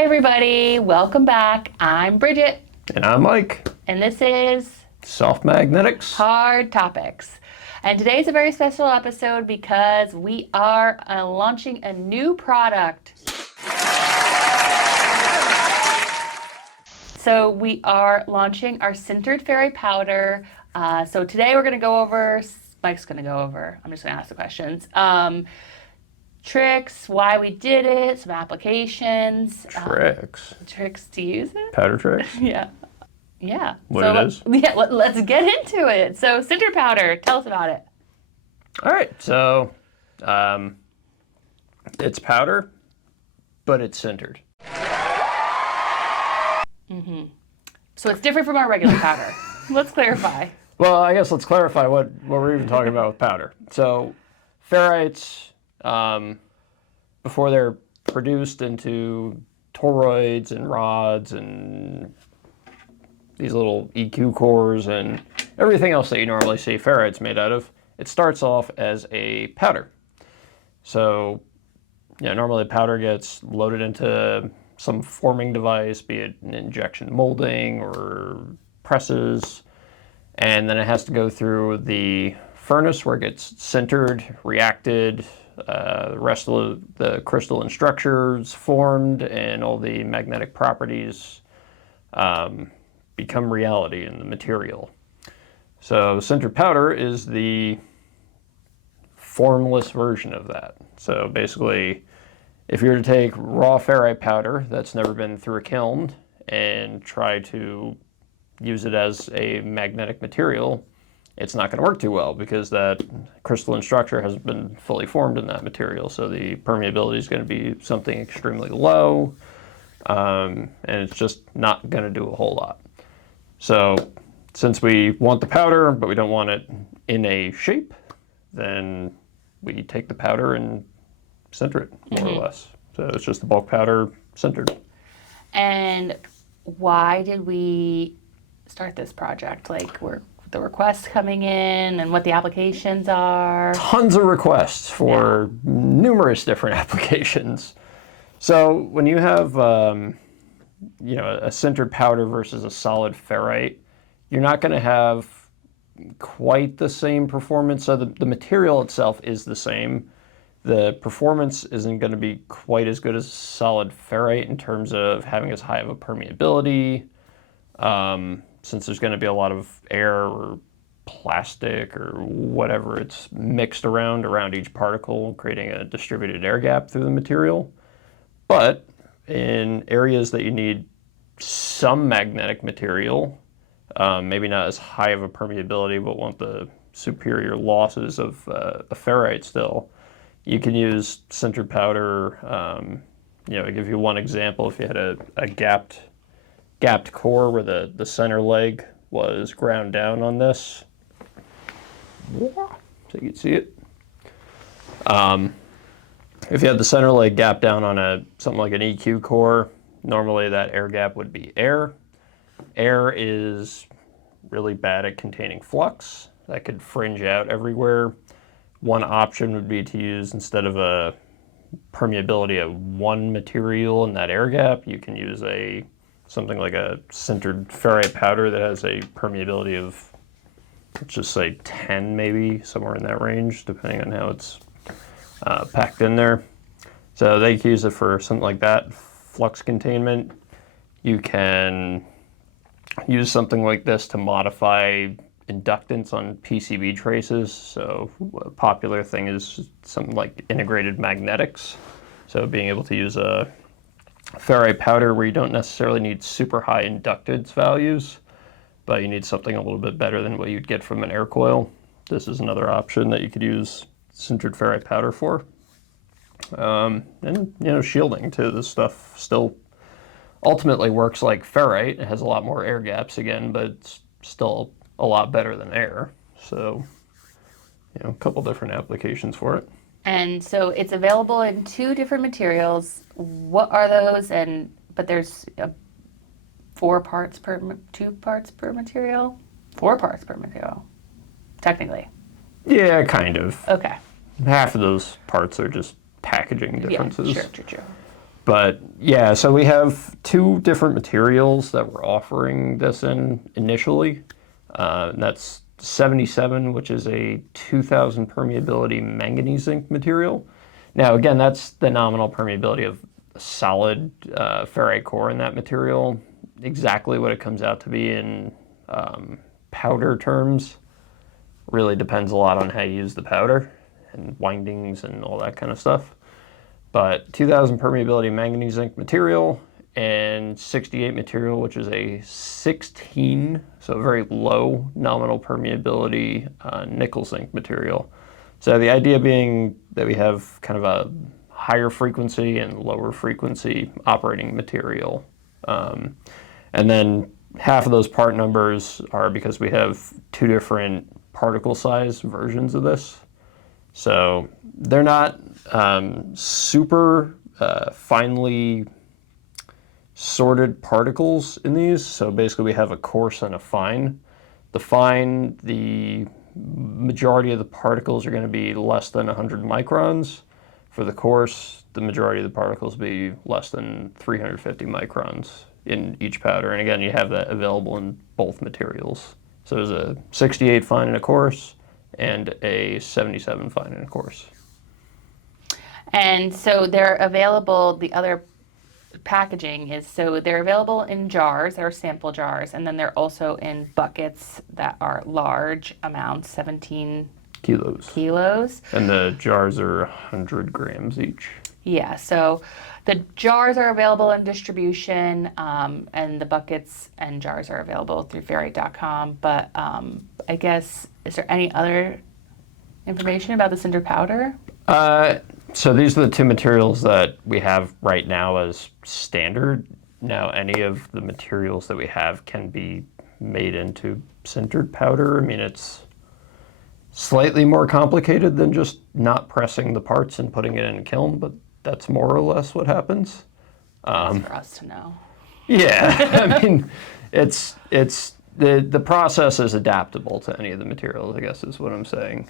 Hi, everybody. Welcome back. I'm Bridget. And I'm Mike. And this is Soft Magnetics. Hard Topics. And today's a very special episode because we are launching a new product. So we are launching our Sintered Ferrite Powder. So today we're going to go over, Mike's going to go over, I'm just going to ask the questions. Tricks, why we did it, some applications. Tricks to use it? Powder tricks? Yeah. What it is? Yeah, let's get into it. So, sintered powder, tell us about it. All right, so it's powder, but it's sintered. Mm-hmm. So it's different from our regular powder. Let's clarify. Well, I guess let's clarify what we're even talking about with powder. So, ferrites, before they're produced into toroids and rods and these little EQ cores and everything else that you normally see ferrites made out of, it starts off as a powder. So, normally powder gets loaded into some forming device, be it an injection molding or presses, and then it has to go through the furnace where it gets sintered, reacted, the rest of the crystalline structures formed, and all the magnetic properties become reality in the material. So sintered powder is the formless version of that. So basically, if you were to take raw ferrite powder that's never been through a kiln and try to use it as a magnetic material, it's not going to work too well because that crystalline structure hasn't been fully formed in that material. So the permeability is going to be something extremely low, and it's just not going to do a whole lot. So since we want the powder, but we don't want it in a shape, then we take the powder and sinter it, more or less. So it's just the bulk powder sintered. And why did we start this project? Like, were the requests coming in and what the applications are? Tons of requests for numerous different applications. So when you have a sintered powder versus a solid ferrite, you're not going to have quite the same performance. So the material itself is the same. The performance isn't going to be quite as good as solid ferrite in terms of having as high of a permeability, since there's going to be a lot of air or plastic or whatever it's mixed around each particle, creating a distributed air gap through the material. But in areas that you need some magnetic material, maybe not as high of a permeability, but want the superior losses of a ferrite still, you can use sintered powder. To give you one example, if you had a gapped core where the center leg was ground down on this, so you can see it. If you had the center leg gapped down on something like an EQ core, normally that air gap would be air. Air is really bad at containing flux. That could fringe out everywhere. One option would be to use, instead of a permeability of one material in that air gap, you can use something like a sintered ferrite powder that has a permeability of, let's just say 10 maybe, somewhere in that range, depending on how it's packed in there. So they can use it for something like that, flux containment. You can use something like this to modify inductance on PCB traces. So a popular thing is something like integrated magnetics. So being able to use a ferrite powder where you don't necessarily need super high inductance values, but you need something a little bit better than what you'd get from an air coil. This is another option that you could use sintered ferrite powder for. And shielding too. This stuff still ultimately works like ferrite. It has a lot more air gaps again, but it's still a lot better than air. So, a couple different applications for it. And so it's available in two different materials. What are those? But there's 2 parts per material? 4 parts per material, technically. Yeah, kind of. Okay. Half of those parts are just packaging differences. Yeah, sure. But yeah, so we have two different materials that we're offering this in initially. And that's 77, which is a 2000 permeability manganese zinc material. Now, again, that's the nominal permeability of a solid ferrite core in that material. Exactly what it comes out to be in powder terms really depends a lot on how you use the powder and windings and all that kind of stuff. But 2000 permeability manganese zinc material and 68 material, which is a 16, so very low nominal permeability nickel zinc material. So the idea being that we have kind of a higher frequency and lower frequency operating material. And then half of those part numbers are because we have two different particle size versions of this. So they're not super finely sorted particles in these. So basically we have a coarse and a fine. The fine, the majority of the particles are going to be less than 100 microns. For the coarse, the majority of the particles will be less than 350 microns in each powder. And again, you have that available in both materials. So there's a 68 fine and a coarse, and a 77 fine and a coarse. And so they're available, the other packaging is, so they're available in jars, or sample jars, and then they're also in buckets that are large amounts, 17 kilos. And the jars are 100 grams each. Yeah, so the jars are available in distribution, and the buckets and jars are available through Fair-Rite.com. But I guess, is there any other information about the Sintered powder? So these are the two materials that we have right now as standard. Now, any of the materials that we have can be made into sintered powder. I mean, it's slightly more complicated than just not pressing the parts and putting it in a kiln, but that's more or less what happens. That's for us to know. Yeah, I mean, it's the process is adaptable to any of the materials, I guess is what I'm saying.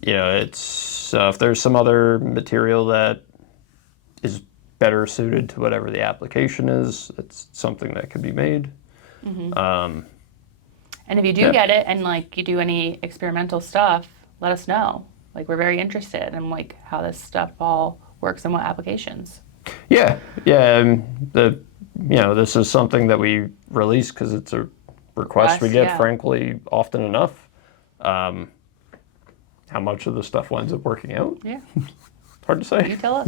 You know, it's if there's some other material that is better suited to whatever the application is, it's something that could be made. Mm-hmm. And if you do get it and like you do any experimental stuff, let us know. Like, we're very interested in like how this stuff all works and what applications. Yeah. This is something that we release because it's a request we get, frankly, often enough. How much of the stuff winds up working out? Yeah. Hard to say. You tell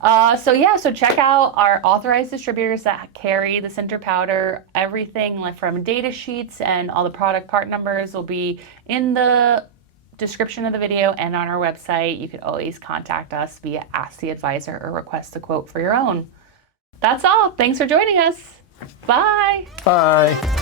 us. So check out our authorized distributors that carry the Sintered powder. Everything like from data sheets and all the product part numbers will be in the description of the video and on our website. You can always contact us via Ask the Advisor or request a quote for your own. That's all. Thanks for joining us. Bye. Bye.